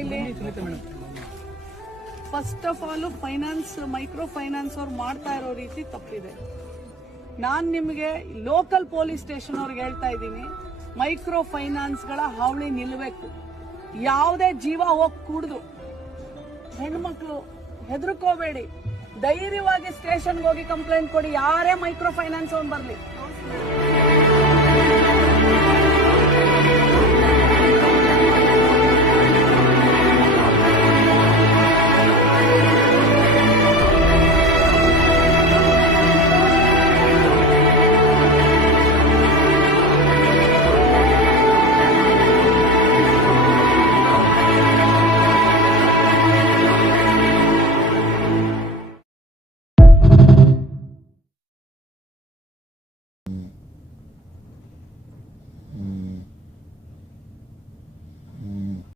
ಇಲ್ಲಿ first of all finance micro finance ಅವ್ರು ಮಾಡ್ತಾ ಇರೋ ರೀತಿ ತಪ್ಪಿದೆ. ನಾನ್ ನಿಮ್ಗೆ ಲೋಕಲ್ ಪೊಲೀಸ್ ಸ್ಟೇಷನ್ ಅವ್ರಿಗೆ ಹೇಳ್ತಾ ಇದ್ದೀನಿ, ಮೈಕ್ರೋ ಫೈನಾನ್ಸ್ ಗಳ ಹಾವಳಿ ನಿಲ್ಲಬೇಕು. ಯಾವುದೇ ಜೀವ ಹೋಗಿ ಕೂಡ್ದು, ಹೆಣ್ಮಕ್ಳು ಹೆದರ್ಕೋಬೇಡಿ, ಧೈರ್ಯವಾಗಿ ಸ್ಟೇಷನ್ಗೆ ಹೋಗಿ ಕಂಪ್ಲೇಂಟ್ ಕೊಡಿ. ಯಾರೇ ಮೈಕ್ರೋ ಫೈನಾನ್ಸ್ ಅವ್ನು ಬರ್ಲಿ.